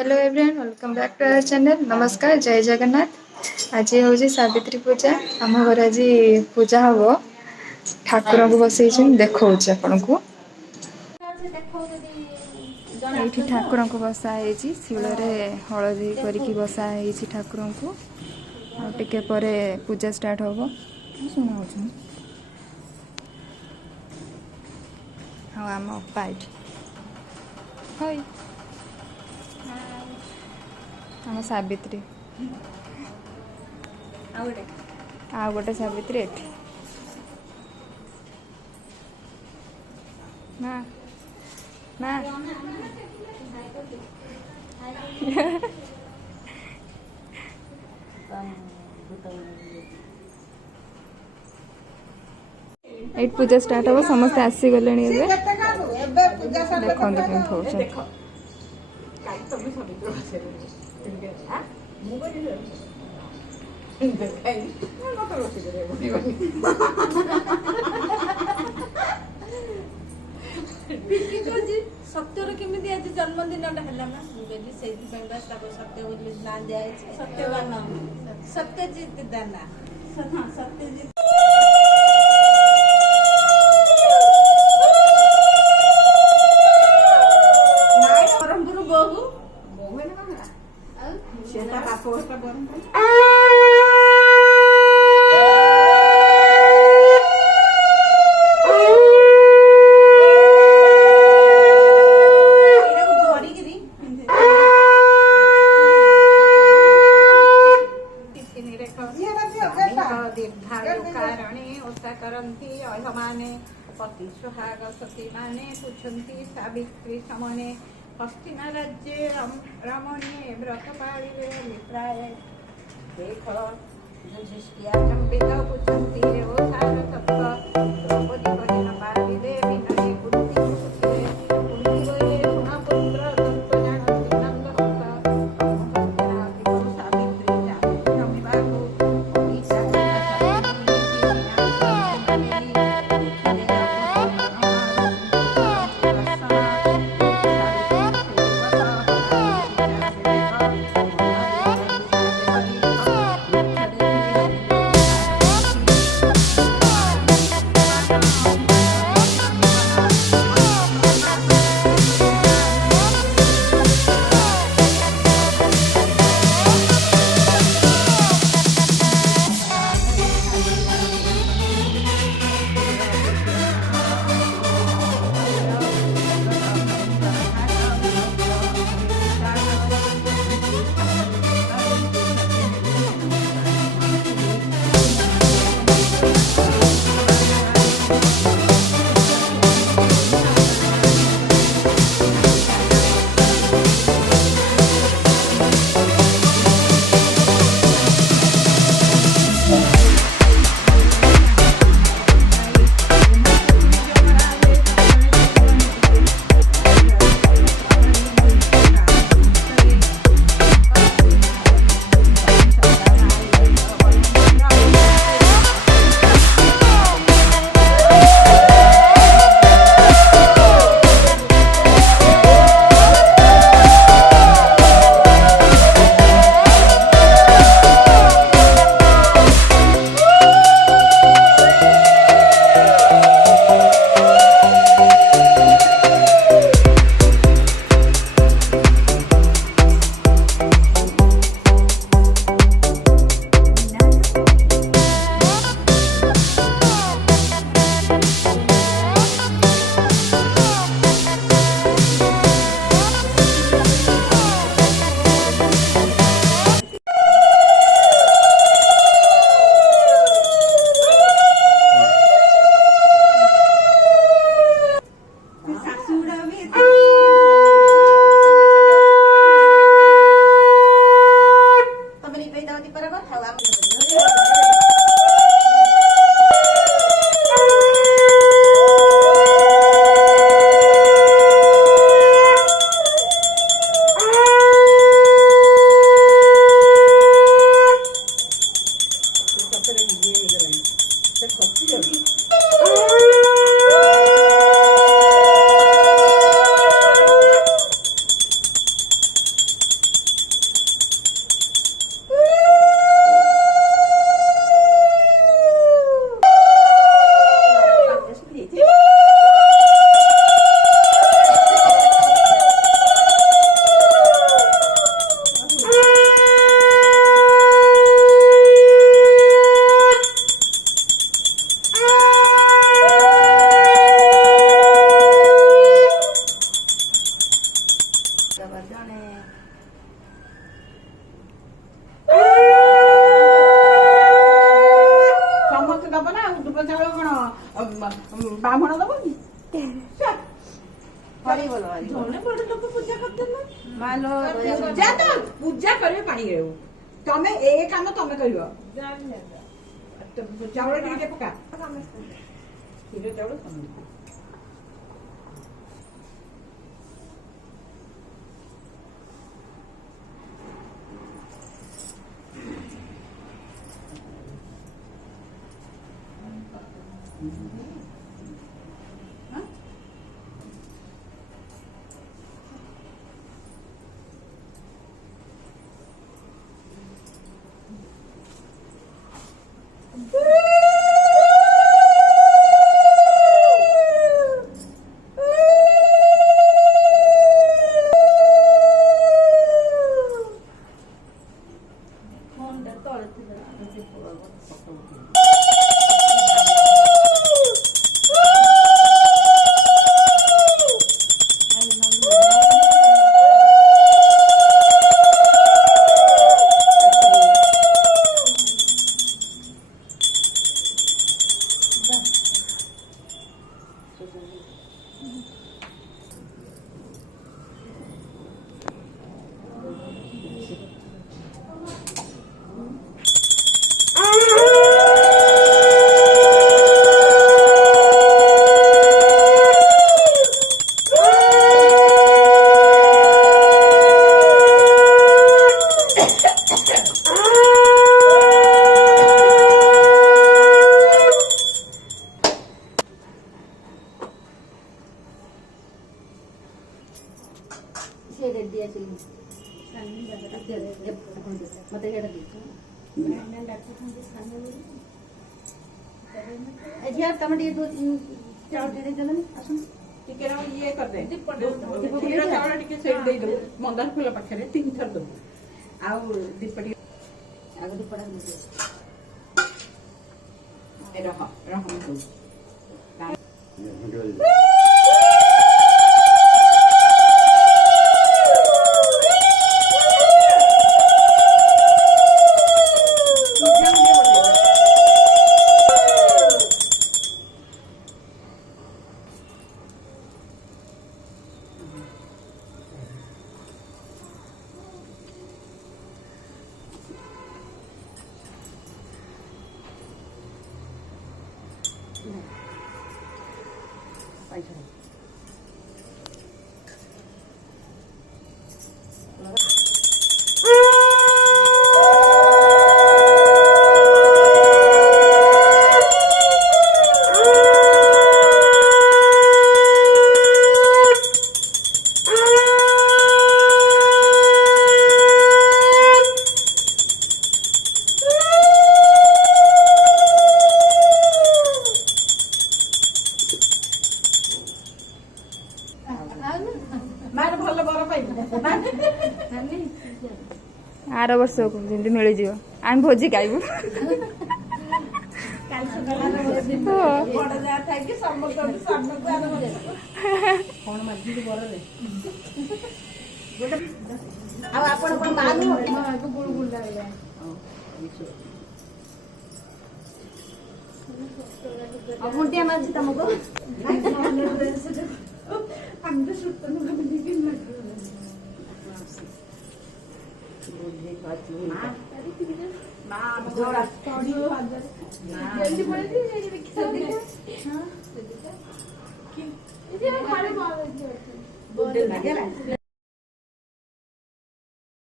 Hello everyone welcome back to our channel. नमस्कार, जय जगन्नाथ। आज हूँ सावित्री पूजा। आम घर आज पूजा हम ठाकुर को बसई देखा आपन को ये ठाकुर को बसाई शिल हलदी करके बसाई ठाकुर को आटे पर पूजा स्टार्ट हम शुणा हाँ आम पाइट हई आम सावित्री आ गोटे सावित्री एठी ना ना एट पूजा स्टार्ट हम समस्ते आसीगले देखो सत्यर केमी आज जन्मदिन सत्य ना दिया सत्यवान सत्यजित दाना सत्यजित बहु पति सुहाग सती माने पुछंती सावित्री समने हस्तिना राज्ये रमणीय व्रत पालिबे विप्राय देख युधिष्ठिया चंपित पुछंती ओ सार तत्व द्रौपदी कहिन पालिबे विनय कुंती कुंती गए सुनापुत्र तत्व जानती नंद सावित्री जाने रमिबाबू ସମସ୍ତେ ଦବ ନା ଦୁବ ଚାଉଳ କଣ ବ୍ରାହ୍ମଣ ଦବ କି? ଜଣେ ବଡ ଲୋକ ପୂଜା କରିଦେଲ। ପୂଜା କରିବେ ପାଣି ହେଉ। ତମେ ଏ କାମ ତମେ କରିବ। ଚାଉଳ ଟିକେ ପକା। କ୍ଷୀର ଚାଉଳ ତମେ ଝିଅ ତମେ ଟିକେ ଚାଉଳ ଟିକେ ଦେଇଦେଲନି ଆସୁନ ଟିକେ ଇଏ କରିଦେ। କ୍ଷୀର ଚାଉଳ ଟିକେ ସେଇଠି ଦେଇଦବୁ ମନ୍ଦାର ଫୁଲ ପାଖରେ 3 ଥର ଦବୁ। ଆଉ ଦୀପ ଟିକେ ଆଗ ଦୀପଟା ଦେଇଦିଅ। ରହ ରହ ମୁଁ ଦଉଛି। ମାର ଭଲ ବର ପାଇବୁ। ଆର ବର୍ଷକୁ ଯେମିତି ମିଳିଯିବ ଆମେ ଭୋଜି ଖାଇବୁ। ବଡ ଯାହା ଥାଇକି ସମସ୍ତଙ୍କୁ ସାମ୍ନାକୁ ଆର କଣ ମାଗିବୁ ବରରେ। ଆଉ ଆପଣ କଣ ମାନୁ ଆଉ ମୁଣ୍ଡିଆ ମାରୁଛି ତମକୁ। ମା